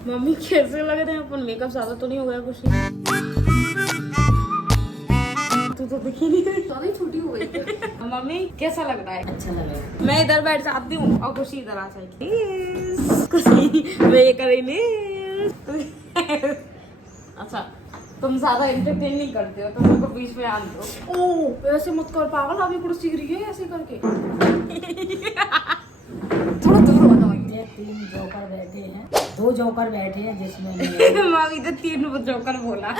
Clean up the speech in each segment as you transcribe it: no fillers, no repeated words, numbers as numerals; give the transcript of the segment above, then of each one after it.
Mummy कैसे लग रहे हैं? अपन मेकअप ज्यादा तो नहीं हो गया? खुशी तू तो दिखी नहीं रही, ज्यादा ही छोटी हो गई। मम्मी कैसा लग रहा है? अच्छा लग रहा है। मैं इधर बैठ जाती हूँ और खुशी इधर आ जाएगी। खुशी मैं ये करेंगे। अच्छा तुम ज्यादा एंटरटेन नहीं करते हो तो मेरे को बीच में आन दो। ओ ऐसे मत कर पागल, अभी कुछ सीख रही है ऐसे करके। थोड़ा दूर हो जाओ। ये 3 जोकर बैठे हैं, 2 जोकर बैठे हैं जिसमें मामी तो 3 जोकर बोला।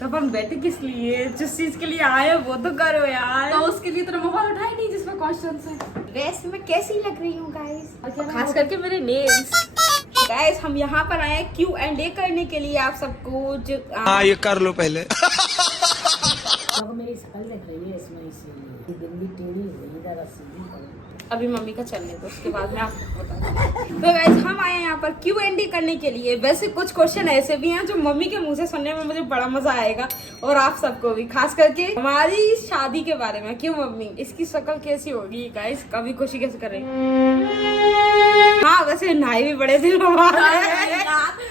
तो अपन बैठे किस लिए? जिस चीज के लिए आए वो तो करो यार। तो उसके लिए तेरा मोबाइल उठाई नहीं जिसमें क्वेश्चंस है। वैसे मैं कैसी लग रही हूँ गाइस, खास करके मेरे नेल्स। गाइस हम यहाँ पर आए Q&A करने के लिए आप सबको जो ये कर लो पहले। तो मेरी शक्ल दिख रही है इसमें, इसीलिए बिंदी टेढ़ी हुई जरा सीधी पड़ी। अभी मम्मी का चलने दो, उसके बाद मैं आपको बताऊंगी। तो गाइस हम आए हैं यहाँ पर Q&A करने के लिए। वैसे कुछ क्वेश्चन ऐसे भी हैं जो मम्मी के मुंह से सुनने में मुझे बड़ा मजा आएगा और आप सबको भी, खास करके हमारी शादी के बारे में। क्यों मम्मी, इसकी शक्ल कैसी होगी गाइस, कभी खुशी कैसे करें? हाँ वैसे नहाई भी बड़े दिन बाद है।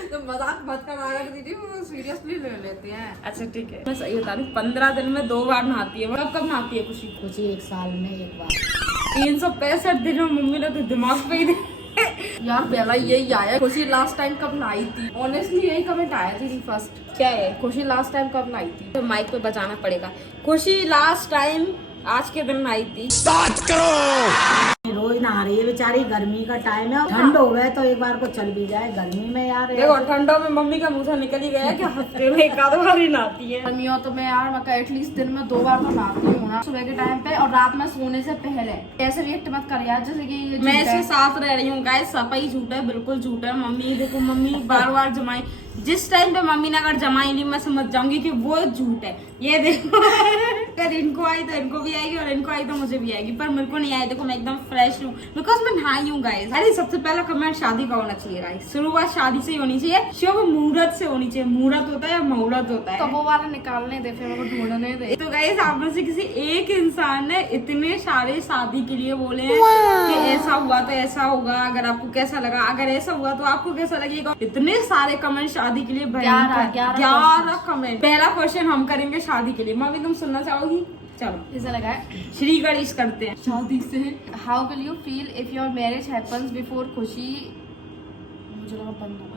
तो मजाक मत कर दीदी, वो सीरियसली ले लेते हैं। अच्छा ठीक है, मैं सही बता रही हूँ, 15 दिन में 2 बार नहाती है। कब कब नहाती है खुशी? कुछ 1 साल में 1 बार। 365 दिन में मम्मी ने तो दिमाग पे ही यार पहला यही आया, खुशी लास्ट टाइम कब नहाई थी? ऑनेस्टली यही कमेंट आया थी फर्स्ट। क्या है? खुशी लास्ट टाइम कब नहाई थी? तो माइक पे बजाना पड़ेगा। खुशी लास्ट टाइम आज के दिन नहाई थी। रोज नहा रही है बेचारी, गर्मी का टाइम है, ठंड हो गए तो एक बार को चल भी जाए गर्मी में यार। देखो ठंडों में मम्मी का मुंह से निकल ही गया कि हफ्ते में 1 आध बार ही नहाती है। गर्मियों तो मैं यार मैं एटलीस्ट दिन में 2 बार तो नहाती हूँ ना, सुबह के टाइम पे और रात में सोने से पहले। ऐसे रिएक्ट मत कर यार जैसे कि ये मैं झूठ है। इसके साथ रह रही हूँ गाइस, सफाई झूठ है, बिल्कुल झूठ है। मम्मी देखो, मम्मी बार बार जमाई, जिस टाइम पे मम्मी ने अगर जमाई नहीं मैं समझ जाऊंगी कि वो झूठ है। ये देखो अगर इनको आई तो इनको भी आएगी और इनको आई तो मुझे भी आएगी, पर मेरे को नहीं आई। देखो मैं एकदम फ्रेश हूँ बिकॉज मैं नहाई हूँ गाइस। अरे सबसे पहला कमेंट शादी का होना चाहिए गाइस, शुरुआत शादी से ही होनी चाहिए, शुभ मुहूर्त से होनी चाहिए। मुहूर्त होता है या मुहूर्त होता है? तो वो वाला निकालने दे, फिर मेरे को ढूंढने दे। तो गाइस आप में से किसी एक इंसान ने इतने सारे शादी के लिए बोले हैं कि ऐसा हुआ तो ऐसा होगा, अगर आपको कैसा लगा, अगर ऐसा हुआ तो आपको कैसा लगेगा। इतने सारे कमेंट शादी के लिए, 11 कमेंट। पहला क्वेश्चन हम करेंगे शादी के लिए। मम्मी तुम सुनना चाहोगी? चलो ऐसा लगा है श्री गणेश करते हैं शादी से। How will you feel if your marriage happens before खुशी, मुझे लगा बंद हो गया,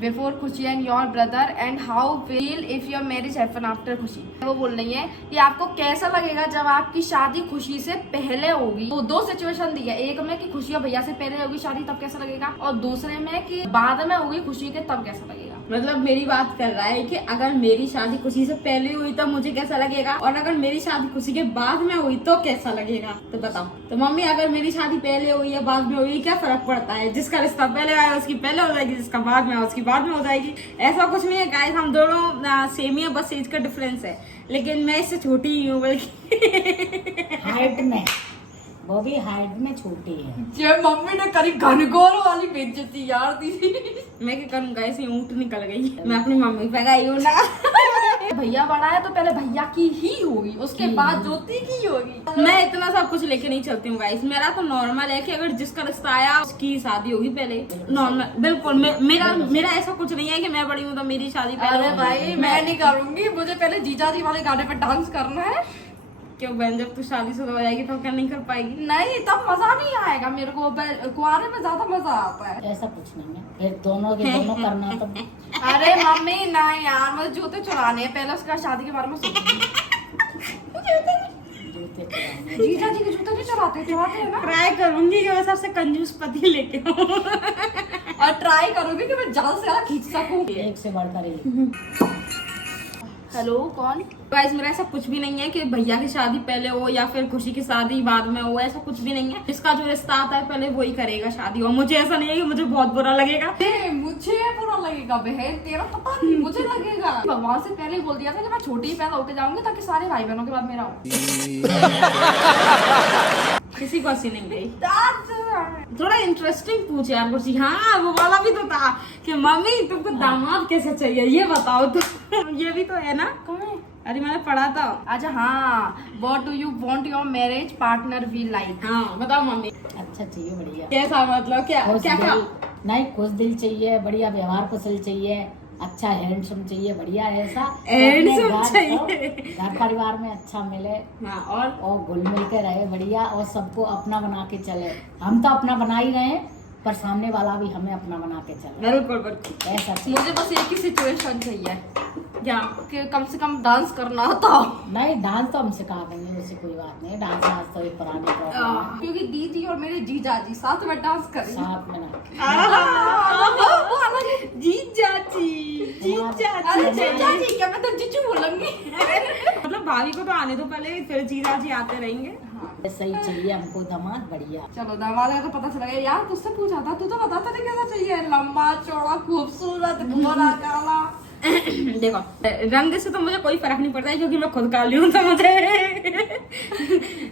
बिफोर खुशी and your brother, and how feel if your marriage happen after खुशी। वो बोल रही है कि आपको कैसा लगेगा जब आपकी शादी खुशी से पहले होगी। तो 2 सिचुएशन दी है, एक में कि खुशी और भैया से पहले होगी शादी तब कैसा लगेगा, और दूसरे में कि बाद में होगी खुशी के तब कैसा लगेगा। मतलब मेरी बात कर रहा है कि अगर मेरी शादी खुशी से पहले हुई तो मुझे कैसा लगेगा, और अगर मेरी शादी खुशी के बाद में हुई तो कैसा लगेगा। तो बताओ। तो मम्मी अगर मेरी शादी पहले हुई या बाद में हुई क्या फर्क पड़ता है? जिसका रिश्ता पहले आया उसकी पहले हो जाएगी, जिसका बाद में आया उसकी बाद में हो जाएगी। ऐसा कुछ नहीं है गाइस, हम दोनों सेम ही है, बस एज का डिफरेंस है। लेकिन मैं इससे छोटी ही हूँ बल्कि हाइट में, वो भी हाइट में छोटी है। ये मम्मी ने करी घनघोर वाली बेइज्जती यार दीदी। मैं क्या करूँ गाइस, ये ऊँट निकल गई। मैं अपनी मम्मी पे गई हूँ ना। भैया बड़ा है तो पहले भैया की ही होगी, उसके बाद ज्योति की होगी। मैं इतना सब कुछ लेके नहीं चलती हूँ गाइस। मेरा तो नॉर्मल है कि अगर जिसका रिश्ता आया उसकी शादी होगी पहले, नॉर्मल बिल्कुल। मेरा ऐसा कुछ नहीं है कि मैं बड़ी हूँ तो मेरी शादी पहले। अरे भाई मैं नहीं करूंगी, मुझे पहले जीजा जी वाले गाने पे डांस करना है। क्यों बहन, जब तू शादीशुदा हो जाएगी तो क्या नहीं कर पाएगी? नहीं तब मजा नहीं आएगा मेरे को, कुआरे में ज्यादा मजा आता है। ऐसा कुछ नहीं है, फिर दोनों के दोनों करना तो। अरे मम्मी नहीं यार, मुझे जूते चुराने हैं, पहले उसके बाद शादी के बारे में सोचूंगी। जूते चुराने। जीजा जी के जूते नहीं चुराते हैं ना। ट्राई करूंगी कि मैं सबसे कंजूस पति लेके आऊं। और ट्राई करूंगी कि मैं ज्यादा से ज्यादा खींच सकूं। एक से बढ़कर एक। हेलो कौन? गाइस मेरा ऐसा कुछ भी नहीं है कि भैया की शादी पहले हो या फिर खुशी की शादी बाद में हो, ऐसा कुछ भी नहीं है। जिसका जो रिश्ता आता है पहले वही करेगा शादी। और मुझे ऐसा नहीं है कि मुझे बहुत बुरा लगेगा। मुझे बुरा लगेगा बहन, तेरा पता नहीं, मुझे लगेगा। भगवान से पहले ही बोल दिया था कि मैं छोटी ही पैदा होके जाऊंगी ताकि सारे भाई बहनों के बाद मेरा हो। किसी को हंसी नहीं गई। थोड़ा इंटरेस्टिंग पूछ यार कुछ। हाँ वो वाला भी तो था कि मम्मी तुमको दामाद कैसे चाहिए ये बताओ तो। ये भी तो है ना। कौन है? अरे मैंने पढ़ा था। अच्छा हाँ, what do you want your marriage partner be like? हाँ बताओ मम्मी। अच्छा चाहिए, बढ़िया। कैसा मतलब क्या खुश क्या क्या? दिल, नहीं, खुश दिल चाहिए, बढ़िया व्यवहार कुशल चाहिए, अच्छा हैंडसम चाहिए, बढ़िया ऐसा Handsome अपने चाहिए। घर परिवार में अच्छा मिले हाँ, और घुल मिल के रहे बढ़िया, और सबको अपना बना के चले। हम तो अपना बना ही रहे हैं, पर सामने वाला भी हमें अपना बना के चले, बिल्कुल बिल्कुल। ऐसा चाहिए। मुझे बस एक ही सिचुएशन चाहिए क्या? कि कम से कम डांस करना आता हो। नहीं, डांस तो हम सिखा देंगे, उससे कोई बात नहीं। डांस वांस तो एक पुरानी प्रॉब्लम है, क्योंकि दीदी और मेरे जीजा जी साथ में डांस करेंगे। साथ में ना। जीजा जी, जीजा अरे जी। जीजा जी क्या, मैं तो जीजू बोलूंगी। मतलब भाभी को तो आने दो पहले, फिर जीजा जी आते रहेंगे। ऐसा ही चाहिए हमको दामाद, बढ़िया। चलो दामाद का तो पता चला गया यार, तुझसे पूछा था, तू तो बता था कैसा चाहिए, लंबा चौड़ा खूबसूरत गोरा काला। देखो, रंग से तो मुझे कोई फर्क नहीं पड़ता है, क्योंकि मैं खुद काली हूँ, तो मुझे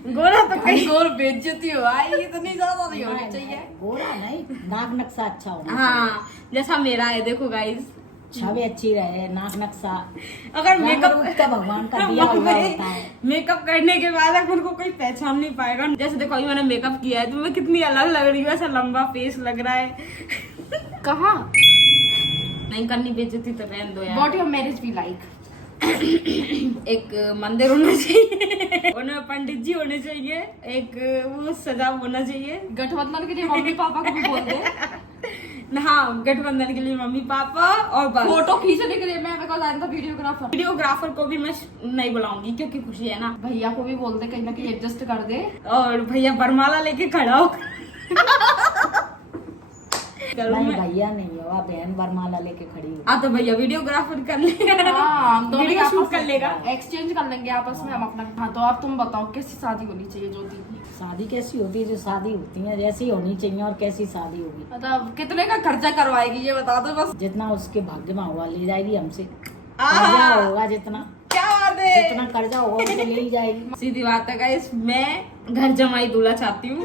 गोरा तो कहीं। गोर बेइज्जती हो भाई, इतनी ज्यादा नहीं होनी चाहिए। गोरा नहीं, नाक नक्शा अच्छा होना हाँ, जैसा मेरा है, देखो गाइस, छवि अच्छी रहे, नाक नक्शा। अगर मेकअप रूप का भगवान का दिया हुआ होता है। मेकअप करने के बाद अगर उनको कोई पहचान नहीं पाएगा, जैसे देखो अभी मैंने मेकअप किया है तो मैं कितनी अलग लग रही हूँ, ऐसा लंबा फेस लग रहा है। कहाँ? नहीं करनी बेइज्जती तो रहने दो यार। What your marriage be like? एक मंदिर होना चाहिए, उनमें पंडित जी होने चाहिए, एक वो सजाव होना चाहिए। गठबंधन के लिए मम्मी पापा को भी बोल दे। हाँ, गठबंधन के लिए मम्मी पापा, और बस। फोटो खींचने के लिए मैं, because I am the videographer. Videographer को भी मैं नहीं बुलाऊंगी, क्योंकि खुशी है ना। भैया को भी बोल दे, कहीं ना कहीं एडजस्ट कर दे। और भैया बरमाला लेके खड़ा हो। नहीं, भैया नहीं होगा, बहन वरमाला लेके खड़ी हो। तो भैया वीडियोग्राफर कर लेगा, हाँ, हम दोनों वीडियो आपस शूट कर में लेगा। एक्सचेंज कर लेंगे आपस में हम अपना। हाँ, तो आप तुम बताओ कैसी शादी होनी चाहिए ज्योति की? शादी कैसी होती है? जो शादी होती है जैसी होनी चाहिए, और कैसी शादी होगी? मतलब कितने का खर्चा करवाएगी ये बता दो बस। जितना उसके भाग्य में हुआ ले जाएगी हमसे, कर्जा होगा जितना, क्या बात है, जितना कर्जा होगा उसको ले ही जाएगी। सीधी बात है गाइस, मैं घर जमाई दूल्हा चाहती हूँ।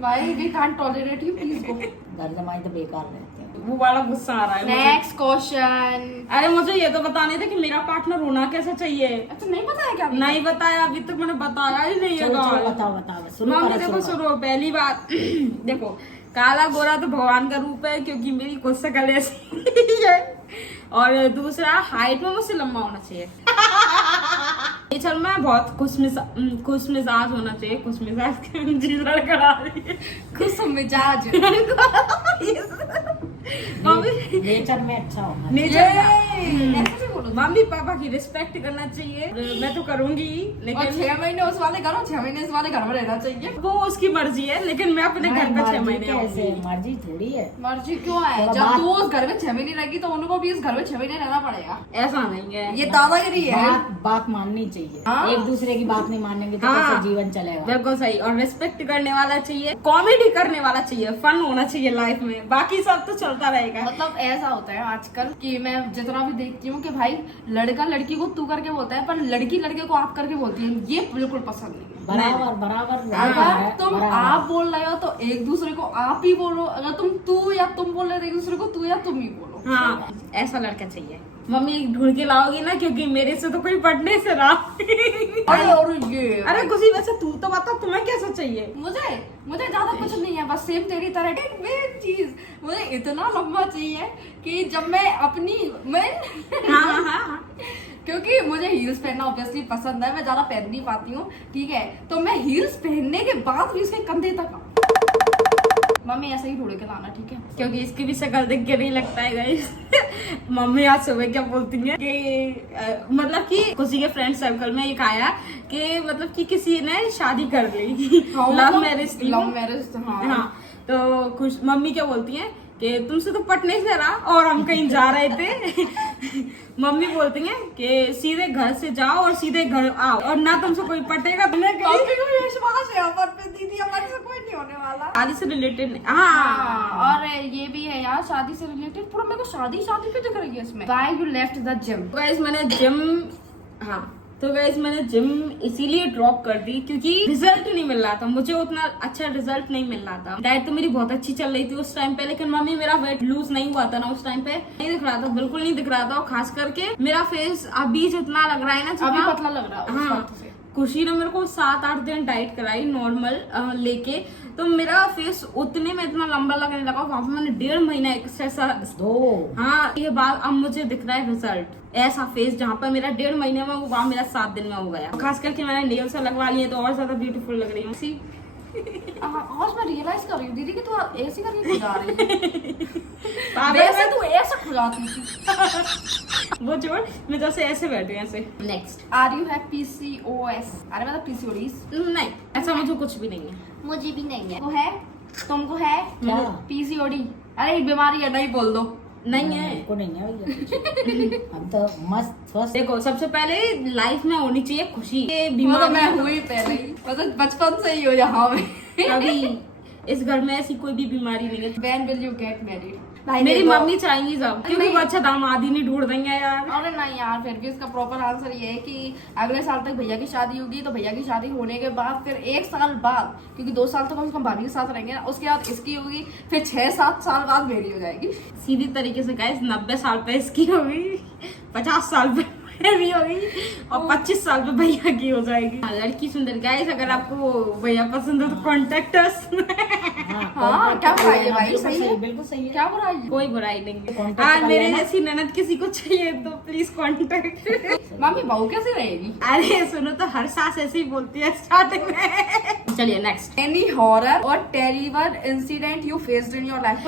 भाई we can't tolerate you, please go. घर जमाई तो बेकार रहते हैं। वो बड़ा गुस्सा आ रहा है मुझे। Next question. अरे मुझे ये तो बताने थे कि मेरा पार्टनर होना कैसा चाहिए। अच्छा नहीं पता है क्या अभी? नहीं बताया अभी तक, मैंने बताया ही नहीं है। चलो चलो, गाइस। बताओ बताओ, शुरू मम्मी करो, देखो शुरू करो। सुनो, पहली बात देखो, काला गोरा तो भगवान का रूप है, क्योंकि मेरी खुद शक्ल ऐसी है। और दूसरा, हाइट में मुझसे लंबा होना चाहिए। चल, मैं बहुत खुश मिजाज होना चाहिए। खुश मिजाज खुश मिजाज। मम्मी नेचर में अच्छा होगा। नेचर ऐसे भी बोलो। मम्मी पापा की रिस्पेक्ट करना चाहिए, मैं तो करूंगी ही, और लेकिन 6 महीने उस वाले घर और 6 महीने इस वाले घर में रहना चाहिए। वो उसकी मर्जी है, लेकिन मैं अपने घर पे 6 महीने कैसे? रहूंगी। मर्जी थोड़ी है। मर्जी क्यों है? तो जब बात- तू उस घर में 6 महीने रहेगी तो उनको भी इस घर में 6 महीने रहना पड़ेगा। ऐसा नहीं है, ये दादागिरी है। बात माननी चाहिए। हाँ। एक दूसरे की बात नहीं मानेंगे तो हाँ। कैसे जीवन चलेगा? बिल्कुल सही। और रिस्पेक्ट करने वाला चाहिए, कॉमेडी करने वाला चाहिए, फन होना चाहिए लाइफ में, बाकी सब तो चलता रहेगा। मतलब ऐसा होता है आजकल कि मैं जितना भी देखती हूँ कि भाई लड़का लड़की को तू करके बोलता है, पर लड़की लड़के को आप करके बोलती है। ये बिल्कुल पसंद नहीं है। बराबर बराबर अगर तुम बराबर। आप बोल रहे हो तो एक दूसरे को आप ही बोलो, अगर तुम तू या तुम बोल रहे हो तो एक दूसरे को तू या तुम ही बोलो। हाँ, ऐसा लड़का चाहिए। मम्मी ढूंढ के लाओगी ना, क्योंकि मेरे से तो कोई पढ़ने से रहा। अरे और ये अरे कुछ ही, वैसे तू तो बता, तुम्हें कैसा चाहिए? मुझे ज्यादा कुछ नहीं है, बस सेम तेरी तरह। मेन चीज मुझे इतना लंबा चाहिए कि जब मैं अपनी हाँ हाँ, क्योंकि मुझे हील्स पहनना ऑब्वियसली पसंद है, मैं ज्यादा पहन नहीं पाती हूँ, ठीक है, तो मैं हील्स पहनने के बाद भी इसके कंधे तक आऊं। मम्मी ऐसे ही ढूंढ के लाना, ठीक है? क्योंकि इसकी भी शक्ल देख के नहीं लगता है गाइस। मम्मी आज सुबह क्या बोलती हैं कि मतलब कि खुशी के फ्रेंड सर्कल में एक आया कि मतलब कि किसी ने शादी कर ली, लव मैरिज थी। लव मैरिज, हाँ, तो खुश मम्मी क्या बोलती हैं कि तुमसे तो पटने से रहा और हम कहीं जा रहे थे। मम्मी बोलती हैं कि सीधे घर से जाओ और सीधे घर आओ, और ना तुमसे कोई पटेगा, तुम्हें मम्मी को विश्वास है पर पे दीदी हमारे से कोई नहीं होने वाला। शादी से रिलेटेड। हाँ, और ये भी है यार, शादी से रिलेटेड पूरा मेरे को शादी क्यों दिख रही है इसमें? Why you left the gym? Guys मैंने जिम, हाँ तो गाइस मैंने जिम इसीलिए ड्रॉप कर दी क्योंकि रिजल्ट नहीं मिल रहा था, मुझे उतना अच्छा रिजल्ट नहीं मिल रहा था। डाइट तो मेरी बहुत अच्छी चल रही थी उस टाइम पे, लेकिन मम्मी मेरा वेट लूज नहीं हुआ था ना उस टाइम पे, नहीं दिख रहा था, बिल्कुल नहीं दिख रहा था। और खास करके मेरा फेस अभी जितना लग रहा है ना, अभी पतला लग रहा है उस हाँ, वक्त से। खुशी ने मेरे को 7-8 दिन डाइट कराई नॉर्मल लेके, तो मेरा फेस उतने में इतना लंबा लगने लगा, वहां पे मैंने 1.5 महीना एक्सरसाइज 2 हाँ ये बाद अब मुझे दिख रहा है रिजल्ट। ऐसा फेस जहाँ पर मेरा 1.5 महीने में, वहाँ मेरा 7 दिन में हो गया। खास करके मैंने नेल से लगवा लिए तो और ज्यादा ब्यूटीफुल लग रही हूँ। आज मैं रियलाइज कर रही हूँ दीदी कि तू ऐसे करके खुजा रही है। पागल वैसे है। तू ऐसे खुजाती थी। वो छोड़, मैं जैसे ऐसे बैठी हूँ ऐसे। Next, are you have PCOS? अरे मतलब PCODs? नहीं ऐसा मुझे कुछ भी नहीं है। मुझे भी नहीं है। वो है? तुमको है? क्या? PCOD? अरे एक बीमारी है, नहीं बोल दो। नहीं है। हमको नहीं है भैया। हम तो मस्त स्वस्थ। देखो सबसे पहले लाइफ में होनी चाहिए खुशी। ये मतलब बीमारी मैं हुई पहले ही, मतलब बचपन से ही हो यहाँ में। कभी इस घर में ऐसी कोई भी बीमारी नहीं है। When will you get married? मेरी मम्मी चाहेंगी सब, क्योंकि वो अच्छा दामाद ही नहीं ढूंढ देंगे यार। अरे नहीं यार, फिर भी इसका प्रॉपर आंसर ये है कि अगले साल तक भैया की शादी होगी, तो भैया की शादी होने के बाद फिर 1 साल बाद, क्योंकि 2 साल तो कम से कम भाभी के साथ रहेंगे ना, उसके बाद इसकी होगी, फिर 6-7 साल बाद मेरी हो जाएगी। सीधी तरीके से गाइस 90 साल पे इसकी होगी, 50 साल पे मेरी होगी और 25 साल पे भैया की हो जाएगी। लड़की सुंदर गाइस, अगर आपको भैया पसंद है तो कॉन्टेक्ट अस। हाँ, क्या बुराई है भाई, बिल्कुल सही है। बिल्कुल सही है। क्या बुराई है? कोई बुराई नहीं है। Contact आज कर मेरे लेना। जैसी ननद किसी को चाहिए तो प्लीज कॉन्टेक्ट। मम्मी बहू कैसे रहेगी? अरे सुनो तो हर सास ऐसे ही बोलती है स्टार्टिंग में। चलिए next. Any horror or terrible incident you faced in your life?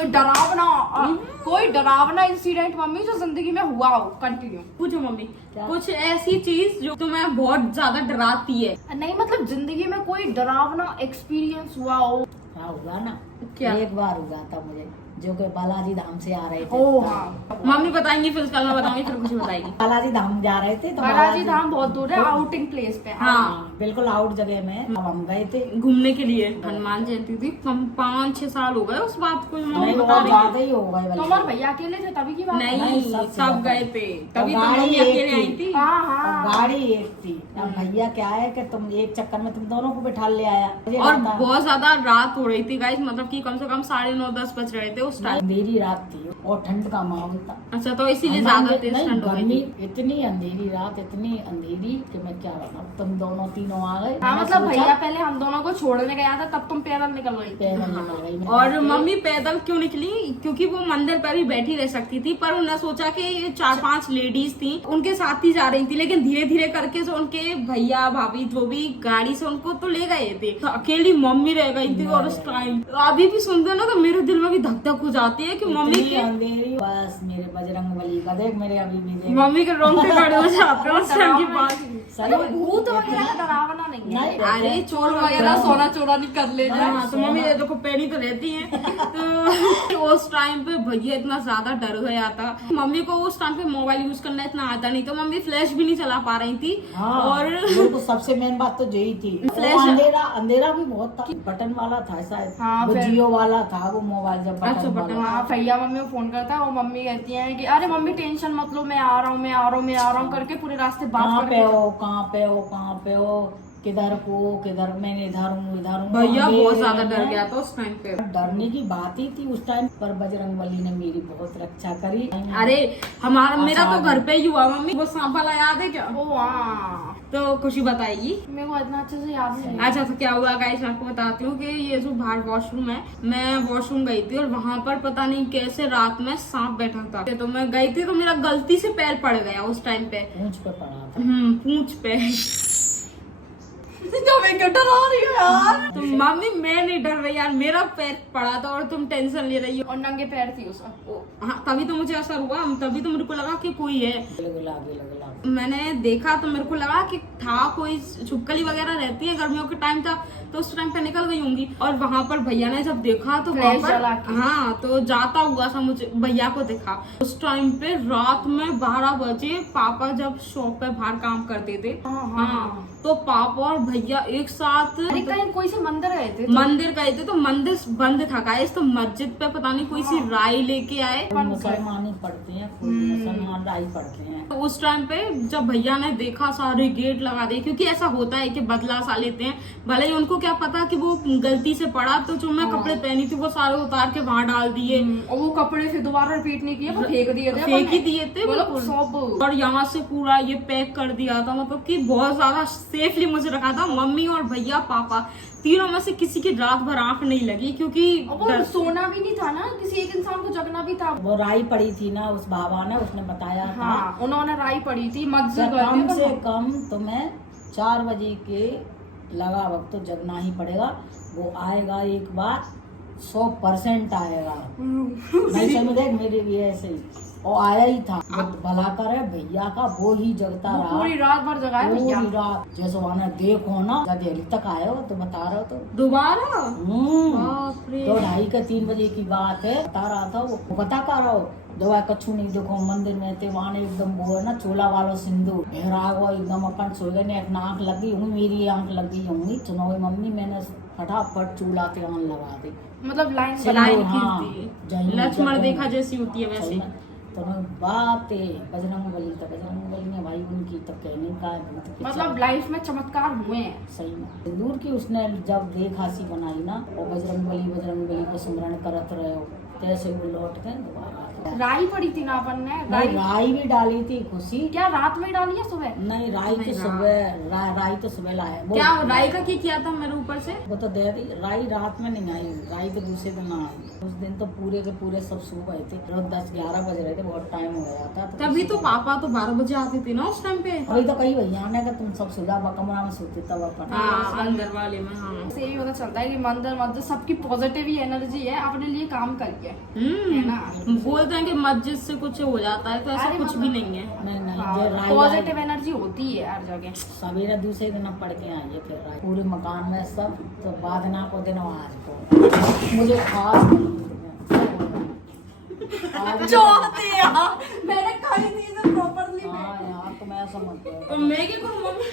कोई डरावना इंसिडेंट मम्मी जो जिंदगी में हुआ हो। कंटिन्यू। पूछो मम्मी, क्या? कुछ ऐसी चीज जो तुम्हें बहुत ज्यादा डराती है। नहीं मतलब जिंदगी में कोई डरावना एक्सपीरियंस हुआ हो। हाँ हुआ ना, क्या? एक बार हुआ था मुझे, जो कि बालाजी धाम से आ रहे थे। ओह हाँ, मम्मी बताएंगी फिर उसका मैं बताऊंगी, फिर कुछ बताएगी। बालाजी धाम जा रहे थे तो बालाजी धाम बहुत दूर है, आउटिंग प्लेस पे। हाँ बिल्कुल आउट जगह में। अब हम गए थे, घूमने के लिए। हनुमान जयंती थी, 5-6 साल हो गए उस बात को। मम्मी नहीं बता और रही ज्यादा ही हो गए तो हमारे भैया अकेले थे तभी की बात है। नहीं सब सब गए थे, तभी तो गाड़ी मम्मी एक अकेले आई थी। थी। हाँ और हाँ। गाड़ी एक थी। अब भैया क्या है कि तुम एक चक्कर में तुम दोनों को बिठा ले आया। मुझे और लगता- बहुत ज्यादा रात हो रही थी गाइस, मतलब कि कम से कम 9:30-10 बज रहे थे उस टाइम। अंधेरी रात थी और ठंड का माहौल था। अच्छा तो इसीलिए हनुमान ज्यादा जी- तेज नहीं, ठंड हो रही गर्मी थी। इतनी अंधेरी रात, इतनी अंधेरी कि मैं क्या बताऊं। तुम दोनों तीनों आ गए। हाँ मैंने मतलब सोचा भैया पहले हम दोनों को छोड़ने गया था, तब तुम पैदल निकल गई। पैदल निकल गई मैं। और मम्मी पैदल क्यों निकली, क्योंकि वो मंदिर पे भी बैठी रह सकती थी, पर उन्होंने सोचा कि ये 4-5 लेडीज थी उनके साथ ही जा रही थी, लेकिन धीरे धीरे करके जो उनके भैया भाभी जो भी गाड़ी से उनको तो ले गए थे, तो अकेली मम्मी रह गई थी। और उस टाइम अभी भी सुनते ना तो मेरे दिल में भी धक धक हो जाती है कि मम्मी इतनी के अंधेरी, बस मेरे बजरंग बली का देख, मेरे अभी भी देख। मम्मी के रोंगटे खड़े हो जाते हैं उस टाइम की बात। सही में। भूत वगैरह डरावना नहीं है। नहीं, अरे चोर वगैरह वगैरह सोना चोरा नहीं कर ले जाए। हाँ तो मम्मी ये देखो पैनी तो रहती है। तो उस टाइम पे भैया इतना ज्यादा डर गया था। मम्मी को उस टाइम पे मोबाइल यूज करना इतना आता नहीं, तो मम्मी फ्लैश भी नहीं चला पा रही थी। हाँ, और वो तो सबसे मेन बात तो यही थी। फ्लैश- वो अंधेरा अंधेरा भी बहुत था। बटन वाला था शायद। हाँ, वो फिर- जियो वाला था वो मोबाइल, जब अच्छा, बटन बटन वाला। हाँ भैया मम्मी को फोन करता है और मम्मी कहती है कि अरे मम्मी टेंशन मत लो, मैं आ रहा हूँ मैं आ रहा हूँ मैं आ रहा हूँ करके पूरे रास्ते बात कहाँ पे करके। हो, कहाँ पे हो, कहाँ पे हो, किधर को, किधर, मैं इधर हूँ इधर हूँ। भैया बहुत अंधेरे ज्यादा डर में। गया था उस टाइम पे। डरने की बात ही थी उस टाइम पर। बजरंग बली ने मेरी बहुत रक्षा करी। अरे हमारा मेरा तो अच्छा। घर पे ही हुआ मम्मी, वो सांप वाला याद है क्या? ओ हाँ, तो खुशी बताएगी। मेरे को इतना अच्छे से याद नहीं है। अच्छा तो क्या हुआ गाइस, मैं आपको बताती हूँ कि ये जो बाहर वॉशरूम है, मैं वॉशरूम गई थी और वहां पर पता नहीं कैसे रात में सांप बैठा था। तो मैं गई थी तो मेरा गलती से पैर पड़ गया उस टाइम पे। पूंछ पे पड़ा था। पूंछ पे। तो मैं क्यों डरा रही हूँ यार? तो मम्मी मैं नहीं डर रही यार, मेरा पैर पड़ा था और तुम टेंशन ले रही हो। और नंगे पैर थी उसका। हाँ तभी तो मुझे असर हुआ, तभी तो मेरे को लगा कि कोई है। गिलगिला गिलगिला। मैंने देखा तो मेरे को लगा कि था कोई, छुपकली वगैरह रहती है, गर्मियों के टाइम था तो उस टाइम पे निकल गई होंगी। और वहां पर भैया ने जब देखा तो वहां फ्लैश जला पर के। हाँ तो जाता हुआ सा मुझे भैया को देखा। उस टाइम पे रात में 12 बजे पापा जब शॉप पे बाहर काम करते थे, हाँ तो पापा और भैया एक साथ अरे कहीं कोई से मंदिर गए थे? मंदिर गए थे, तो मंदिर बंद था गाइस, तो मस्जिद पे पता नहीं कोई सी राय लेके आए। मुसलमान ही पढ़ते हैं, कोई मुसलमान राई पढ़ते हैं। तो उस टाइम पे जब भैया ने देखा सारे गेट लगा दिए, क्योंकि ऐसा होता है कि बदला सा लेते हैं, भले ही उनको क्या पता कि वो गलती से पड़ा, तो जो मैं कपड़े पहनी थी वो सारे उतार के वहां डाल दिए, और वो कपड़े फिर दोबारा रिपीट नहीं किए, वो फेंक दिए थे। फेंक ही दिए थे मतलब बिल्कुल। सब। और यहाँ से पूरा ये पैक कर दिया था, मतलब कि बहुत ज्यादा सेफली मुझे रखा था। मम्मी और भैया पापा तीनों में से किसी की रात भर आंख नहीं लगी, क्योंकि वो सोना भी नहीं था ना, किसी एक इंसान को जगना भी था। वो राई पड़ी थी ना उस बाबा ने, उसने बताया था हाँ, उन्होंने राई पड़ी थी मस्जिद कम से कम तुम्हें 4 बजे के लगा वक्त तो जगना ही पड़ेगा। वो आएगा एक बार 100% आएगा। नहीं समझे मेरे भी ऐसे ही और आया ही था। भला करे भैया का, वो ही जगता रहा पूरी रात भर जगाया भैया। पूरी रात। जैसे वहाँ देखो ना, जब दिल्ली तक आए हो तो बता रहा हो तो दोबारा बाप रे। 2-2:30 का 3 बजे की बात है, बता रहा था वो बता का रहा हो। दवा कछु नहीं देखो मंदिर में थे वहाँ एकदम वो है ना चोला वालों सिंधु घेरा हुआ एकदम अपन सो गए। एक आँख लग गई होंगी, मेरी आँख लग गई होंगी। सुनो मम्मी मैंने फटाफट चूल्हा के आन लगा दी। मतलब लाइन हाँ, लक्ष्मण देखा जैसी होती है वैसे। तो बात है बजरंग बली ने भाई उनकी तो कहने का मतलब लाइफ में चमत्कार हुए हैं। सही में दूर की उसने जब देखा सी बनाई ना और बजरंग बली को स्मरण करत रहे हो, तैसे वो लौट गए दोबारा। राई पड़ी थी ना अपन ने, राई भी डाली थी खुशी। क्या रात में डाली है सुबह? नहीं राई तो सुबह राई तो सुबह लाया। क्या राई का क्या किया था मेरे ऊपर से? वो तो दे दी। राई रात में नहीं आई, राई तो दूसरे दिन ना आई। उस दिन तो पूरे के पूरे सब सो गए थे। रोज 10-11 बज रहे थे, बहुत टाइम हो गया था। तभी तो पापा तो 12 बजे आते थे ना उस टाइम पे। अभी तो कई भैया ने कहा तुम सब सुधा कमरा में सोते तब अपन। हाँ, अंदर वाले में। हाँ, से यही पता चलता है कि मंदिर सबकी पॉजिटिव ही एनर्जी है, अपने लिए काम करिए, है ना। बोलते हैं कि मस्जिद से कुछ हो जाता है, तो ऐसा कुछ भी नहीं है। नहीं पॉजिटिव एनर्जी होती है हर जगह। सवेरे दूसरे दिन अब पढ़ के आइए फिर राई पूरे मकान में सब। तो बादना को दिन आज को मुझे खास मैंने खाई थी इसे प्रॉपर्ली। हाँ यार तुम ऐसा मत करो। तो मैं क्या करूँ मम्मी?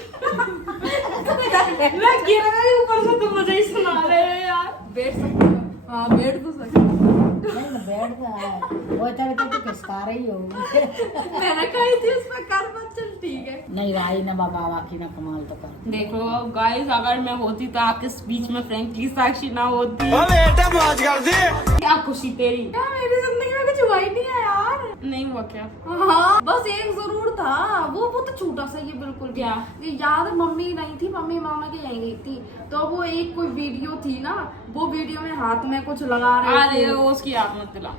मैं गिर गई ऊपर से, तुम मुझे ही सुना रहे हो यार। बैठ सकते हो? हाँ बैठ तो सकते हो। नहीं मैं बैठ गया वो तो किसका रही होगी। मैंने खाई थी उसमें कर मत, चल ठीक है। नहीं राई ना बाबा की ना कमाल तो कर। देखो गाइस, अगर मैं होती तो आपके बीच में फ्रेंकली साक्षी ना होती। क्या खुशी तेरी। क्या मेरी जिंदगी में कुछ हुआ ही नहीं है यार। नहीं हुआ क्या? हाँ बस एक जरूर था, वो तो छोटा सा ही बिल्कुल। क्या? याद है मम्मी नहीं थी, मम्मी मामा के यहीं गई थी, तो वो एक कोई वीडियो थी ना, वो वीडियो में हाथ में कुछ लगा रहे थे। अरे उसकी याद मत दिला।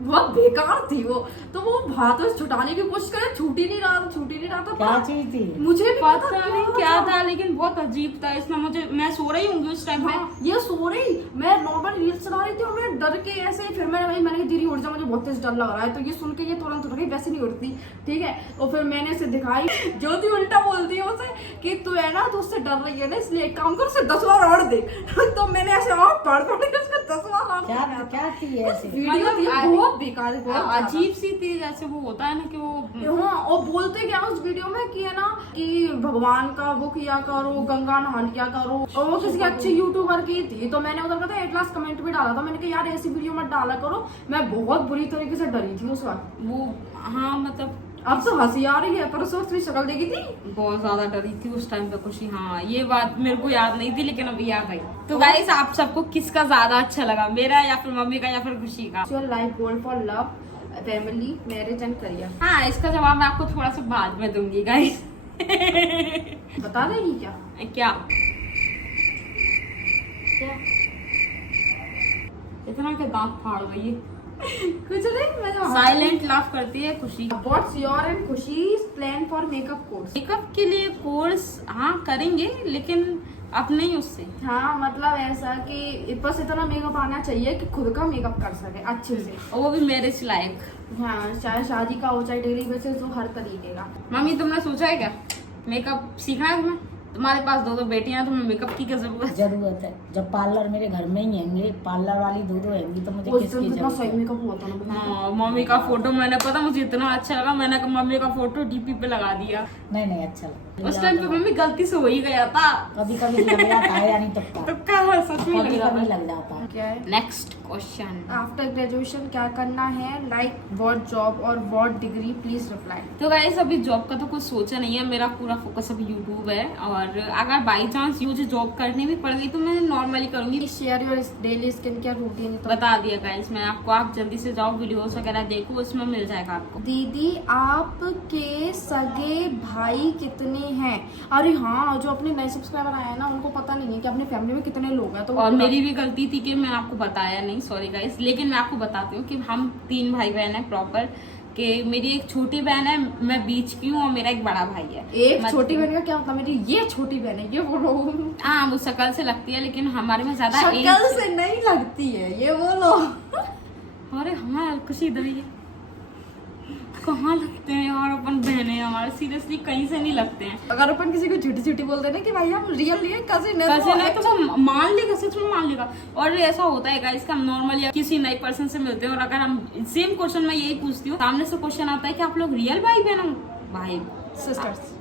बहुत बेकार थी वो। तो वो हाथ में छुटाने की कोशिश करे, छूट ही नहीं रहा था। क्या चीज थी मुझे भी पता नहीं क्या था, लेकिन बहुत अजीब था। इसमें मुझे, मैं सो रही होंगी उस टाइम पे। ये सो रही, मैं नॉर्मल रील्स चला रही थी और मैं डर के ऐसे, फिर मैंने दीदी उठ जा, मुझे बहुत तेज डर लग रहा है। तो ये सुन के ये तुरंत उठ गई, वैसे नहीं उठती, ठीक है। और फिर मैंने इसे दिखाई, ज्योति उल्टा बोलती है उसे कि तू है ना, तो उससे डर रही है ना, इसलिए एक काम कर, उसे 10 बार और दे। तो मैंने ऐसे पढ़ के उसको 10 बार और क्या थी ऐसी वीडियो थी, बहुत बेकार है, अजीब सी थी। जैसे वो होता है ना कि वो हाँ, और बोलते क्या उस वीडियो में कि है ना कि भगवान का वो किया करो, गंगा नहान किया करो। और वो किसी अच्छे यूट्यूबर की थी, तो मैंने उधर पता है एटलास कमेंट भी डाला था। मैंने कहा यार ऐसी वीडियो मत डाला करो। मैं बहुत बुरी तरीके से डरी थी उस वक्त। वो हाँ मतलब अब तो हंसी आ रही है, पर उस वक्त भी शक्ल देखी थी, बहुत ज्यादा डरी थी उस टाइम पे खुशी। हाँ ये बात मेरे को याद नहीं थी, लेकिन अभी याद आई। तो गाइस आप सबको किसका ज्यादा अच्छा लगा, मेरा या फिर मम्मी का या फिर खुशी का? Your life goal for love, family, marriage and career. हाँ इसका जवाब मैं आपको थोड़ा सा बाद में दूंगी गाइस। बता देगी क्या? क्या इतना के दांत फाड़ गई है। कुछ नहीं, मैं साइलेंट लाफ करती है खुशी। What's your and Khushi's plan for makeup course? Makeup के लिए कोर्स हाँ करेंगे, लेकिन अब नहीं उससे। हाँ मतलब ऐसा कि बस इतना मेकअप आना चाहिए कि खुद का मेकअप कर सके अच्छे से, और वो भी मैरिज लायक। हाँ चाहे शादी का हो चाहे डेली बेसिस हो, हर तरीके का। मम्मी तुमने सोचा है क्या मेकअप सीखना है तुम्हें? तुम्हारे पास 2 बेटियां, तुम्हें मेकअप की क्या जरूरत है? जब पार्लर मेरे घर में ही हैंगे, पार्लर वाली 2 हैंगी, तो मुझे किसकी जरूरत है? मेकअप होता ना। हाँ मम्मी का फोटो मैंने पता मुझे इतना अच्छा लगा, मैंने मम्मी का फोटो डीपी पे लगा दिया। नहीं अच्छा लगा। उस टाइम पे मम्मी गलती से हो ही गया था। कभी लग जाता है या नहीं तो क्या सच में लग कभी रहा लग जाता है। क्या है नेक्स्ट क्वेश्चन, आफ्टर ग्रेजुएशन क्या करना है, लाइक व्हाट जॉब और व्हाट डिग्री, प्लीज रिप्लाई। तो गाइस अभी जॉब का तो कुछ सोचा नहीं है, मेरा पूरा फोकस अभी यूट्यूब है। और और अगर बाई चांस मुझे जॉब करनी भी पड़ गई तो मैं नॉर्मली करूंगी। Share your daily skin care routine. तो बता दिया गाइस मैं आपको, आप जल्दी से जाओ वीडियोस वगैरह देखो, उसमें मिल जाएगा आपको। दीदी आपके सगे भाई कितने हैं? अरे हाँ, जो अपने नए सब्सक्राइबर आए हैं ना, उनको पता नहीं है कि अपनी फैमिली में कितने लोग हैं। तो और मेरी भी गलती थी कि मैंने आपको बताया नहीं, सॉरी गाइस। लेकिन मैं आपको बताती हूँ कि हम 3 भाई बहन हैं प्रॉपर, कि मेरी एक छोटी बहन है, मैं बीच की हूँ, और मेरा एक बड़ा भाई है। एक छोटी बहन का क्या मतलब? मेरी ये छोटी बहन है, ये बोलो। हाँ, वो शक्ल से लगती है, लेकिन हमारे में ज्यादा शक्ल से नहीं लगती है, ये बोलो। अरे हमारे कुछ इधर ही है। कहाँ लगते हैं यार अपन बहने हमारे, सीरियसली कहीं से नहीं लगते हैं। अगर अपन किसी को झूठी झूठी बोलते ना कि भाई हम रियल लिए कजिन है, कजिन है, तो वो मान लेगा, सच में मान लेगा। और ऐसा होता है गाइस, हम नॉर्मली किसी नए पर्सन से मिलते हैं और अगर हम सेम क्वेश्चन मैं यही पूछती हूँ, सामने से क्वेश्चन आता है कि आप लोग रियल भाई बहन हो? भाई सिस्टर्स।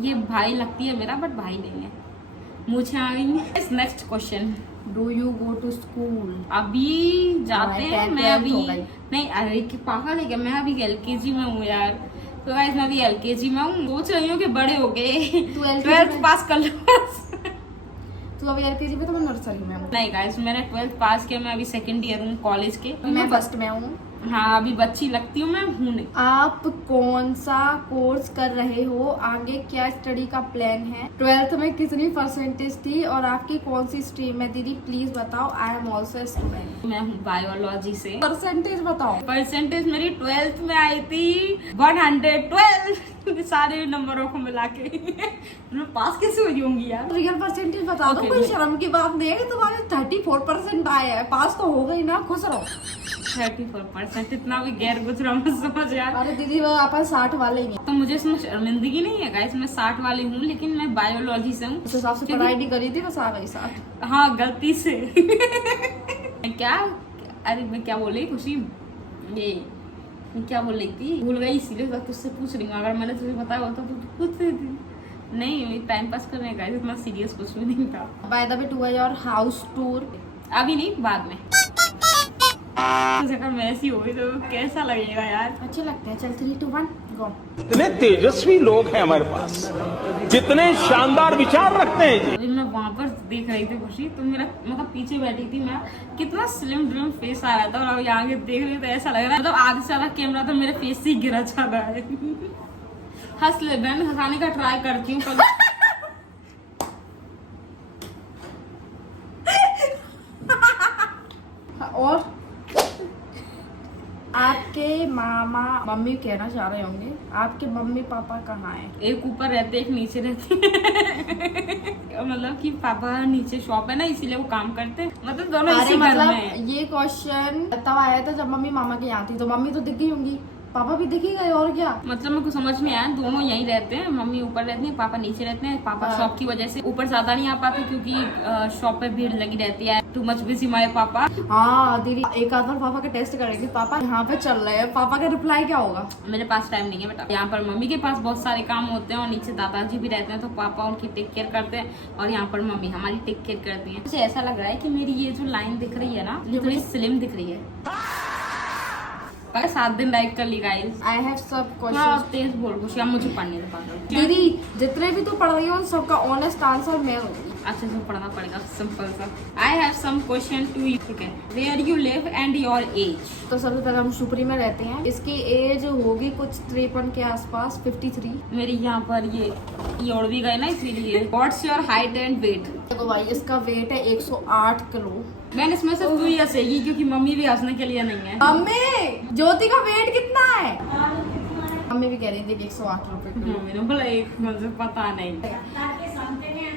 ये भाई लगती है मेरा, बट भाई नहीं है। मुझे आएंगे next question. Do you go to school? अभी जाते हैं, मैं अभी हो गई। नहीं, अरे कि पागल है क्या, मैं अभी LKG में हूँ यार। तो गाइस मैं अभी LKG में हूँ, सोच रही हूँ कि बड़े हो गए, तू LKG 12th में? पास कर लो। तू अभी LKG में, तो मैं नर्सरी में हूँ। नहीं गाइस, मैंने 12th पास किया, मैं अभी 2nd ईयर हूँ कॉलेज के। मैं फर्स्ट में हूँ। हाँ, अभी बच्ची लगती हूँ मैं, हूँ नहीं। आप कौन सा कोर्स कर रहे हो? आगे क्या स्टडी का प्लान है? 12th में कितनी परसेंटेज थी और आपकी कौन सी स्ट्रीम है? दीदी प्लीज बताओ, आई एम ऑल्सो स्टूडेंट। मैं हूँ बायोलॉजी से। परसेंटेज बताओ। परसेंटेज मेरी 12th में आई थी 112। सारे नंबरों को मिला के मैं पास कैसे हुई होंगी यार? रियल परसेंटेज बता दो, Okay, कोई good. शर्म की बात नहीं है कि तुम्हारे 34% आया है। पास तो हो गई ना, खुश रहो। 34%, इतना भी गैर गुजरा मत समझ यार। अरे दीदी वो अपन 60 वाले ही हैं। तो मुझे इसमें शर्मिंदगी नहीं है गाइस, मैं 60 वाली हूँ, लेकिन मैं बायोलॉजी से हूँ। उस हिसाब से क्योंकि- पढ़ाई नहीं करी थी, बस आ गई 60। हाँ, गलती से। क्या, अरे मैं क्या बोल रही खुशी, ये मैं क्या बोल रही थी, भूल गई, इसीलिए तो तुझसे पूछ रही हूँ। अगर मैंने तुझे बताया होता तो तू पूछ रही थी। नहीं, टाइम पास करने का, इतना सीरियस कुछ भी नहीं था। By the way, to your house tour. अभी नहीं, बाद में। तुझे अगर मैं ऐसी होगी तो कैसा लगेगा यार? अच्छे लगते हैं। चल 3, 2, 1 गो। इतने तेजस्वी लोग हैं हमारे पास, कितने शानदार विचार रखते हैं जी। अभी मैं वहां पर देख रही थी खुशी, तो मेरा मतलब पीछे बैठी थी मैं, कितना स्लिम ड्रिम फेस आ रहा था, और अब यहाँ के देख रही तो ऐसा लग रहा है मतलब आधे से ज्यादा कैमरा तो मेरे फेस से ही गिरा जा रहा है। हंस ले बहन, हंसाने का ट्राई करती हूँ कल। और आपके मामा मम्मी कहना चाह रहे होंगे, आपके मम्मी पापा कहाँ हैं? एक ऊपर रहते, एक नीचे रहते। मतलब कि पापा नीचे शॉप है ना, इसीलिए वो काम करते हैं, मतलब दोनों अरे इसी घर में मतलब हैं। ये क्वेश्चन तब आया था जब मम्मी मामा के यहाँ थी, तो मम्मी तो दिख गई होंगी, पापा भी दिख ही गए, और क्या। मतलब मेरे को समझ नहीं आया, दोनों यहीं रहते हैं, मम्मी ऊपर रहती है, पापा नीचे रहते हैं। पापा हाँ। शॉप की वजह से ऊपर ज्यादा नहीं आ पाते, क्योंकि शॉप पे भीड़ लगी रहती है। टू मच बिजी माय पापा। हाँ दीदी, एक आध बार पापा के टेस्ट करेंगे, पापा यहाँ पे चल रहे हैं, पापा का रिप्लाई क्या होगा? मेरे पास टाइम नहीं है बेटा। यहाँ पर मम्मी के पास बहुत सारे काम होते हैं, और नीचे दादाजी भी रहते हैं, तो पापा उनकी टेक केयर करते हैं, और यहाँ पर मम्मी हमारी टेक केयर करती है। मुझे ऐसा लग रहा है कि मेरी ये जो लाइन दिख रही है ना, ये थोड़ी स्लिम दिख रही है। 7 दिन लाइक कर ली गाइस। आई हैव सब हाँ, क्वेश्चन। तेज बोल कुछ, अब मुझे पढ़ने दे पागल। दीदी जितने भी तू पढ़ रही हो उन सबका ऑनेस्ट आंसर मैं दूंगी। अच्छे से पढ़ना पड़ेगा, सिंपल सा। I have some question to you. ठीक है, where you live and your age. तो सबसे पहले हम शुपरी में रहते हैं, इसकी एज होगी कुछ 53 के आसपास, 53। मेरी यहाँ पर ये उड़ भी गए ना, इसीलिए। What's your height and weight. देखो भाई, इसका वेट है 108 किलो। मैंने इसमें से तू ही हंसेगी, क्योंकि मम्मी भी हंसने के लिए नहीं है। मम्मी ज्योति का वेट कितना है? मम्मी भी कह रही थी कि 108 रुपए किलो। मैंने बोला एक, मुझे पता नहीं।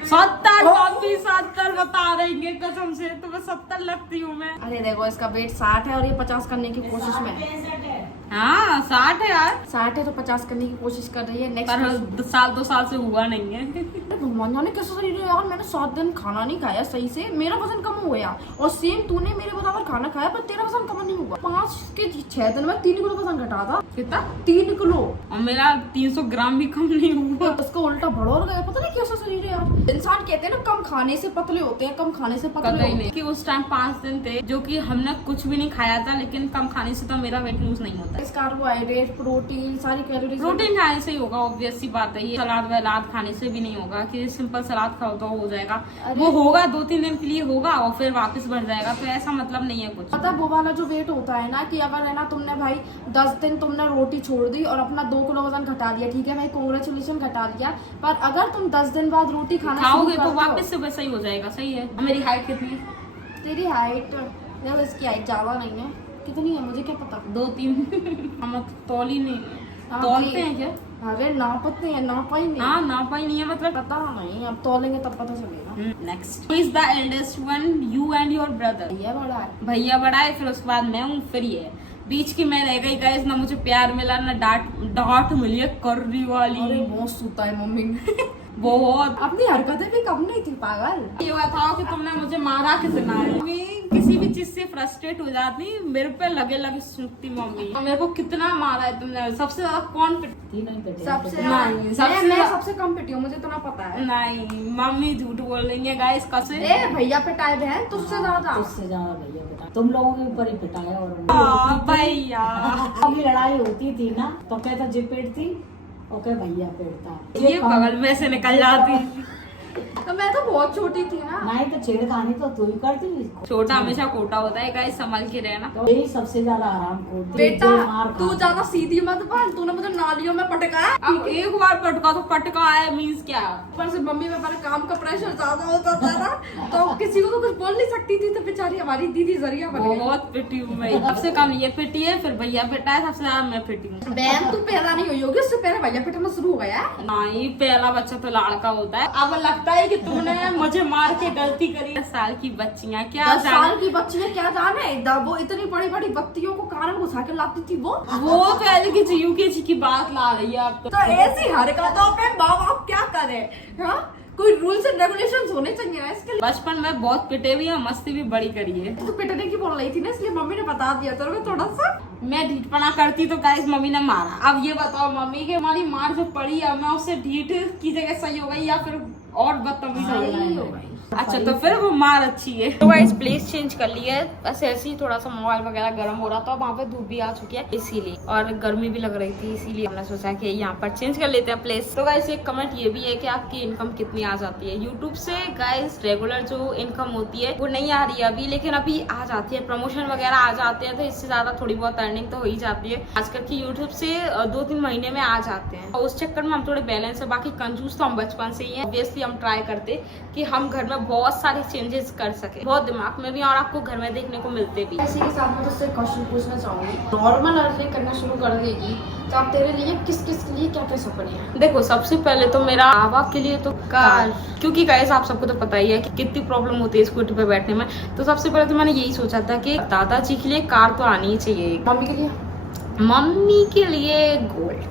70 मम्मी 70 बता रही है कसम से, तो मैं 70 लगती हूँ मैं। अरे देखो, इसका वेट 60 है और ये 50 करने की कोशिश में है। हाँ 60 है यार, 60 है तो 50 करने की कोशिश कर रही है। नेक्स्ट पर साल 2 साल से हुआ नहीं है। भगवान जाने कैसा शरीर है यार, मैंने 7 दिन खाना नहीं खाया सही से, मेरा वजन कम हो गया। और सेम तूने मेरे बराबर खाना खाया पर तेरा वजन कम नहीं हुआ। 5 के 6 दिन में 3 किलो वजन घटा था। कितना? 3 किलो। और मेरा 300 ग्राम भी कम नहीं हुआ। उसका उल्टा बढ़ और गया, पता नहीं कैसा शरीर है यार। इंसान कहते हैं ना, कम खाने से पतले होते हैं, कम खाने से पतले कतई होते नहीं कि उस टाइम 5 दिन थे जो कि हमने कुछ भी नहीं खाया था, लेकिन कम खाने से तो मेरा वेट लूज नहीं होता। हैं। कार्बोहाइड्रेट, प्रोटीन, सारी कैलोरीज। प्रोटीन खाने से ही होगा, ऑब्वियस सी बात है। ये सलाद वलाद खाने से भी नहीं होगा, कि फिर सिंपल सलाद खाओ तो हो जाएगा। वो होगा 2-3 दिन के लिए होगा और फिर वापस बढ़ जाएगा, तो ऐसा मतलब नहीं है कुछ। पता वो वाला जो वेट होता है ना कि अगर है ना तुमने भाई 10 दिन तुमने रोटी छोड़ दी और अपना 2 किलो वजन घटा लिया, ठीक है भाई कांग्रेचुलेशन घटा लिया, पर अगर तुम 10 दिन बाद रोटी खाओगे तो वापस से वैसा ही हो जाएगा। सही है। मेरी हाइट कितनी है? तेरी हाइट देखो, इसकी हाइट ज्यादा नहीं है। कितनी है मुझे क्या पता। 2-3 हम तौल ही नहीं तौलते हैं क्या? अरे नापते हैं, नापा ही नहीं। हाँ नापा ही नहीं है मतलब। पता नहीं, अब तोलेंगे तब पता चलेगा। Next is the eldest one, you and your brother. भैया बड़ा है। भैया बड़ा है, फिर उसके बाद मैं हूँ, फिर ये बीच की मैं रह गई गाइस। ना मुझे प्यार मिला ना डांट मिली है कर्री वाली। अरे बहुत सूता है मम्मी बहुत। अपनी हरकतें भी कम नहीं थी पागल। ये बताओ कि तुमने मुझे मारा कितना है? मैं किसी भी चीज से फ्रस्ट्रेट हो जाती, मेरे पे लगे सूखती मम्मी। मेरे को कितना मारा है तुमने? सबसे ज्यादा कौन तीनों ही पिटे। सबसे नहीं, मैं सबसे कम पिटी हूँ, मुझे इतना पता है। नहीं मम्मी झूठ बोल रही है गाइस। कैसे? ए भैया पिटाए बहन तुझसे ज्यादा। उससे ज्यादा भैया पिटा, तुम लोगों के ऊपर ही पिटाया। और भैया अभी लड़ाई होती थी ना तो कहता जी पेटती, ओके भैया पेटता। ये बगल में से निकल जाती। तो मैं तो बहुत छोटी थी ना। नहीं तो छेड़खानी तो तू ही करती। छोटा हमेशा कोटा होता है गाइस, संभल के रहना। तो यही सबसे ज्यादा आराम खोती। बेटा तू ज्यादा सीधी मत बन, तूने मुझे नालियों में पटका। अब एक बार पटका तो पटका है मीन्स क्या? ऊपर से मम्मी में काम का प्रेशर ज्यादा होता था ना, तो किसी को तो कुछ बोल नहीं सकती थी, तो बेचारी हमारी दीदी जरिया बन गई। बहुत पिटी हूँ मैं। सबसे कम ये पिटी है, फिर भैया पिटा है, सबसे ज्यादा मैं पिटी हूँ। बहन तू पैदा नहीं हुई होगी, उससे पहले भैया पिटना शुरू हो गया। नहीं, पहला बच्चा तो लड़का होता है। अब लगता है कि तुमने मुझे मार के गलती करी। 10 साल की बच्चियां क्या 10 साल की बच्ची ने क्या जाने, वो इतनी बड़ी बड़ी बत्तियों को कान में घुसा के लाती थी। वो तो एलकेजी यूकेजी की बात ला रही है अब तो ऐसी हरकतों पे माँ बाप क्या करे? हाँ कोई रूल्स एंड रेगुलेशंस होने चाहिए ना इसके लिए। बचपन में बहुत पिटे भी है, मस्ती भी बड़ी करी है। तू पिटने की बोल रही थी ना, इसलिए मम्मी ने बता दिया तेरे को थोड़ा सा। मैं ढीठपना करती तो गाइस मम्मी ने मारा। अब ये बताओ मम्मी के हमारी मार जो पड़ी है, मैं उससे ढीठ की जगह सही हो गई या फिर और बदतमीजी हो गई? अच्छा तो फिर वो मार अच्छी है। तो गाइस प्लेस चेंज कर लिया है, बस ऐसे ही थोड़ा सा मोबाइल वगैरह गर्म हो रहा था, वहाँ पे धूप भी आ चुकी है इसीलिए, और गर्मी भी लग रही थी इसीलिए हमने सोचा कि यहाँ पर चेंज कर लेते हैं प्लेस। तो गाइस एक कमेंट ये भी है कि आपकी इनकम कितनी आ जाती है यूट्यूब से? गाइस रेगुलर जो इनकम होती है वो नहीं आ रही है अभी, लेकिन अभी आ जाती है, प्रमोशन वगैरह आ जाते हैं तो इससे ज्यादा थोड़ी बहुत अर्निंग तो हो ही जाती है। आजकल की यूट्यूब से 2-3 महीने में आ जाते हैं, और उस चक्कर में हम थोड़े बैलेंस है। बाकी कंजूस तो हम बचपन से ही है। ऑब्वियसली हम ट्राई करते कि हम घर में बहुत सारे चेंजेस कर सके, बहुत दिमाग में भी और आपको घर में देखने को मिलते भी। इसी के साथ मैं तुझसे क्वेश्चन पूछना चाहूंगी, नॉर्मल अर्निंग करना शुरू कर देगी तो आप तेरे लिए किस किस के लिए क्या क्या सपने हैं? देखो सबसे पहले तो मेरा आवा के लिए तो कार, क्योंकि गाइस आप सबको तो पता ही है कि कितनी प्रॉब्लम होती है स्कूटी पे बैठने में। तो सबसे पहले तो मैंने यही सोचा था कि दादाजी के लिए कार तो आनी ही चाहिए। मम्मी के लिए? मम्मी के लिए गोल्ड,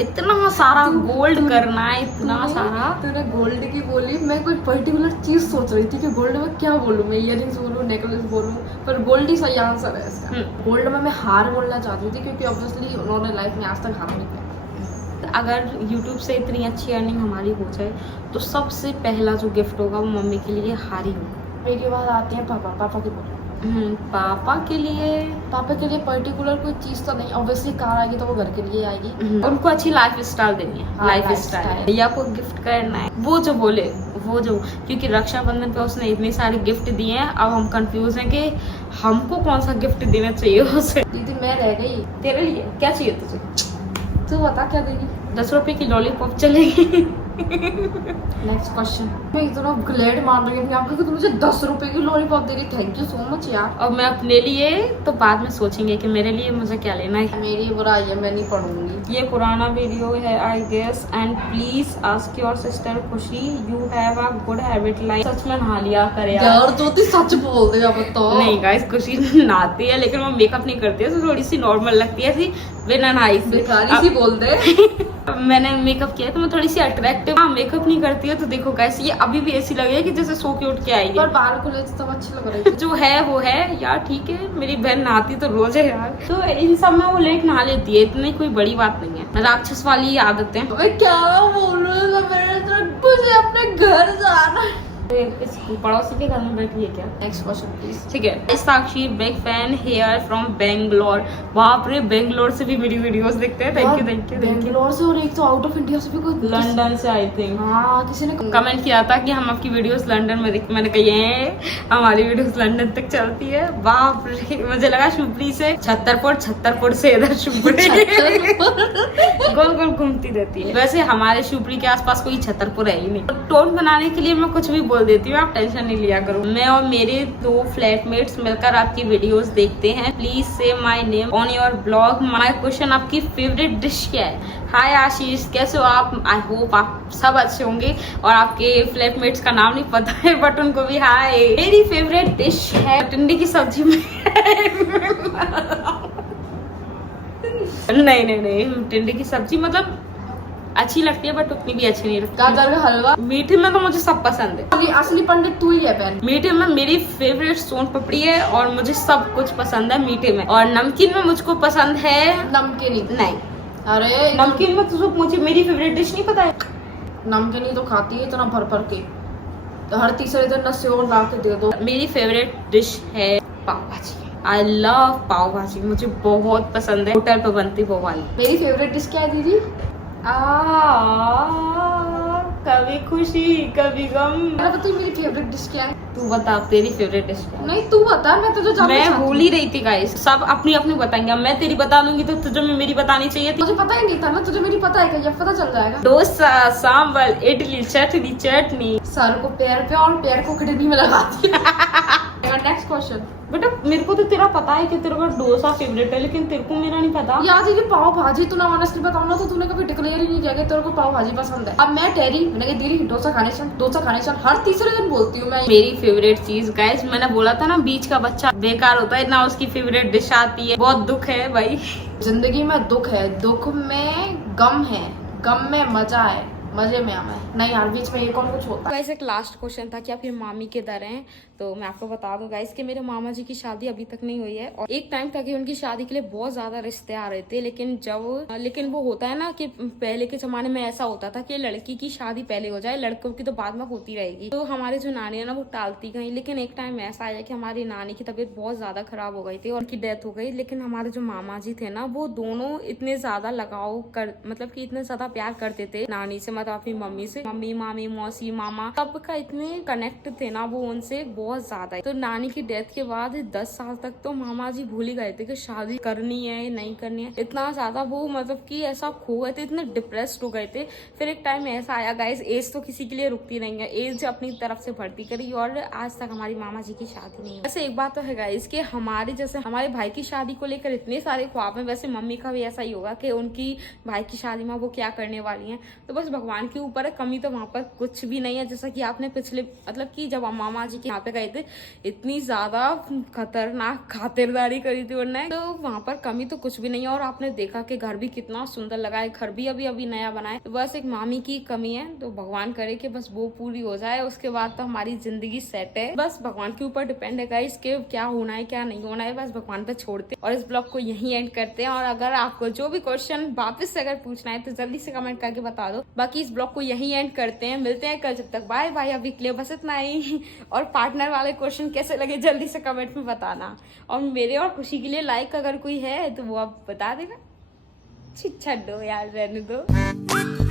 इतना सारा गोल्ड करना है, इतना सारा। तूने गोल्ड की बोली, मैं कोई पर्टिकुलर चीज सोच रही थी कि गोल्ड में क्या बोलूं, मैं इयररिंग्स बोलूं, नेकलेस बोलूं, पर गोल्ड ही सही आंसर है इसका। गोल्ड में मैं हार बोलना चाहती थी क्योंकि ऑब्वियसली उन्होंने लाइफ में आज तक हार नहीं पाई। अगर YouTube से इतनी अच्छी अर्निंग हमारी हो जाए तो सबसे पहला जो गिफ्ट होगा वो मम्मी के लिए हार ही होगा। मेरी बात आती है पापा की बोली। पापा के लिए पर्टिकुलर कोई चीज तो नहीं, ऑब्वियसली कार आएगी तो वो घर के लिए आएगी। उनको अच्छी लाइफ स्टाइल देनी है, लाइफ स्टाइल भैया को गिफ्ट करना है, वो जो बोले वो जो, क्योंकि रक्षाबंधन पे उसने इतने सारे गिफ्ट दिए हैं, अब हम कंफ्यूज हैं कि हमको कौन सा गिफ्ट देना चाहिए उसे। दीदी मैं रह गई, तेरे लिए क्या चाहिए तुझे? तू बता क्या देगी? 10 रुपए की लॉलीपॉप चलेगी। Next question. मैं इतना ग्लैड मान रही हूँ आपको कि तुम मुझे 10 रुपए की लॉलीपॉप दे रही, थैंक यू सो मच यार। और मैं अपने लिए तो बाद में सोचेंगे कि मेरे लिए मुझे क्या लेना है। मेरी बुराई है, मैं नहीं पढ़ूंगी। ये पुराना वीडियो है I guess, and please ask your sister Khushi, you have a good habit like. सच में नहा लिया करे यार ज्योति सच बोल दे अब तो। नहीं गाइस खुशी नहाती है, लेकिन वो मेकअप नहीं करती है, तो थोड़ी सी नॉर्मल लगती है ऐसी बिना नहाई से। भिखारी सी बोल दे। मैंने मेकअप किया तो मैं थोड़ी सी अट्रैक्टिव। हाँ मेकअप नहीं करती है तो देखो गाइस ये अभी भी ऐसी लग रही है कि जैसे सो के उठ के आई है। पर बाल खुले तो अच्छी लग रही है। जो है वो है यार, ठीक है। मेरी बहन नहाती तो रोज है यार, तो इन सब में वो लेट नहा लेती है, इतनी कोई बड़ी बात नहीं है। राक्षस वाली आदतें। मैं क्या बोल रही हूँ, मुझे अपने घर जाना। पड़ोसी के घर में बैठी है क्या? Next question please. ठीक है। Sakshi big fan here from Bangalore. बाप रे, बेंगलोर से भी मेरी वीडियोस देखते हैं। Thank you thank you. Bangalore से, और एक तो आउट ऑफ इंडिया से भी कोई, लंदन से आई थिंक। हाँ किसी ने कमेंट किया था कि हम आपकी वीडियोस लंदन में देख, मैंने कही है हमारी वीडियोस लंदन तक चलती है। बाप रे, मुझे लगा शुभरी से छत्तरपुर से इधर शुभरी गोल गोल घूमती रहती है। वैसे हमारे शुभरी के आसपास कोई छतरपुर है ही नहीं। टोन बनाने के लिए मैं कुछ भी बोल देती हूँ, आप टेंशन नहीं लिया करो। मैं और मेरे 2 फ्लैटमेट्स मिलकर आपकी वीडियोस देखते हैं। प्लीज से my name on your blog. My question, आपकी फेवरेट डिश क्या है? हाय आशीष, कैसे हो आप? आई होप आप सब अच्छे होंगे। और आपके फ्लैटमेट्स का नाम नहीं पता है बट उनको भी हाय। मेरी फेवरेट डिश है टिंडे की सब्जी में नहीं, टिंडे की सब्जी मतलब अच्छी लगती है बट उतनी भी अच्छी नहीं लगती। गाजर का हलवा। मीठे में तो मुझे सब पसंद है। असली पंडित तू ही है बहन। मीठे में मेरी फेवरेट सोन पापड़ी है और मुझे सब कुछ पसंद है मीठे में। और नमकीन में मुझको पसंद है नमकीनी। नहीं, अरे नमकीन में तो मुझे मेरी फेवरेट डिश नहीं पता है। नमकीनी तो खाती है इतना भर भर के, तो हर तीसरे दिन न सेव ला के दे दो। मेरी फेवरेट डिश है पाव भाजी। आई लव पाव भाजी, मुझे बहुत पसंद है। होटल पे बनती वो वाली। मेरी फेवरेट डिश क्या है दीदी? कभी खुशी कभी गम। मेरा पता है मेरी फेवरेट डिश क्या है? तू बता तेरी फेवरेट डिश क्या है? नहीं तू बता, मैं तुझे जानना मैं चाहती हूँ। भूल ही रही थी गाइस, सब अपनी अपनी बताएंगे। मैं तेरी बता दूंगी तो तुझे मेरी बतानी चाहिए थी। मुझे पता ही नहीं था ना, तुझे मेरी पता है क्या? पता चल जाएगा। डोसा, सांबर, इडली, चटनी। सर को पैर पे और पैर को किडनी में लगाती है। Next question. बेटा मेरे को तो तेरा पता है कि तेरे को डोसा फेवरेट है, लेकिन तेरे को मेरा नहीं पता। यार दीदी पाव भाजी तू ना ऑनेस्टली बताऊँ ना तो तूने कभी डिक्लेयर ही नहीं किया कि तेरे को पाव भाजी पसंद है। अब मैं टेरी, मैंने कहा दीदी डोसा खाने चल, हर तीसरे दिन बोलती हूँ मैं। मेरी फेवरेट चीज गाइस, मैंने बोला था ना बीच का बच्चा बेकार होता है ना, उसकी फेवरेट डिश आती है। बहुत दुख है भाई, जिंदगी में दुख है, दुख में गम है, गम में मजा है, मजे में आना है। नहीं यार बीच में एक और कुछ होता है। गाइस एक लास्ट क्वेश्चन था कि आप ये मामी किधर हैं, तो मैं आपको बता दूं गाइस कि मेरे मामा जी की शादी अभी तक नहीं हुई है। और एक टाइम था कि उनकी शादी के लिए बहुत ज्यादा रिश्ते आ रहे थे, लेकिन वो होता है ना कि पहले के जमाने में ऐसा होता था कि लड़की की शादी पहले हो जाए, लड़कों की तो बाद में होती रहेगी। तो हमारी जो नानी है ना वो टालती गई। लेकिन एक टाइम ऐसा आया कि हमारी नानी की तबीयत बहुत ज्यादा खराब हो गई थी और उनकी डेथ हो गई। लेकिन हमारे जो मामा जी थे ना वो दोनों इतने ज्यादा लगाव कर, मतलब कि इतने ज्यादा प्यार करते थे नानी से, मतलब अपनी मम्मी से। मम्मी, मामी, मौसी, मामा सबका इतने कनेक्ट थे ना वो उनसे बहुत ज्यादा। तो नानी की डेथ के बाद 10 साल तक तो मामा जी भूल ही गए थे कि शादी करनी है नहीं करनी है। इतना ज्यादा वो मतलब कि ऐसा खो गए थे, इतने डिप्रेस्ड हो गए थे। फिर एक टाइम ऐसा आया गाइस, एज तो किसी के लिए रुकती नहीं है, एज अपनी तरफ से बढ़ती करी और आज तक हमारी मामा जी की शादी नहीं है। वैसे एक बात तो है गाइस कि हमारे जैसे हमारे भाई की शादी को लेकर इतने सारे ख्वाब हैं, वैसे मम्मी का भी ऐसा ही होगा कि उनकी भाई की शादी में वो क्या करने वाली हैं। तो बस भगवान के ऊपर है, कमी तो वहाँ पर कुछ भी नहीं है। जैसा कि आपने पिछले मतलब कि जब हम मामा जी के यहाँ पे गए थे इतनी ज्यादा खतरनाक खातिरदारी करी थी उन्होंने, तो वहाँ पर कमी तो कुछ भी नहीं है। और आपने देखा कि घर भी कितना सुंदर लगा है, घर भी अभी नया बना है। तो बस एक मामी की कमी है, तो भगवान करे कि बस वो पूरी हो जाए, उसके बाद तो हमारी जिंदगी सेट है। बस भगवान के ऊपर डिपेंड है गाइस कि क्या होना है क्या नहीं होना है, बस भगवान पे छोड़ते। और इस ब्लॉग को यहीं एंड करते हैं। और अगर आपको जो भी क्वेश्चन वापस से अगर पूछना है तो जल्दी से कमेंट करके बता दो। बाकी इस ब्लॉग को यहीं एंड करते हैं, मिलते हैं कल, जब तक बाय बाय। अभी के लिए बस इतना ही। और पार्टनर वाले क्वेश्चन कैसे लगे जल्दी से कमेंट में बताना। और मेरे और खुशी के लिए लाइक अगर कोई है तो वो आप बता देना। छिछा दो यार, रहने दो।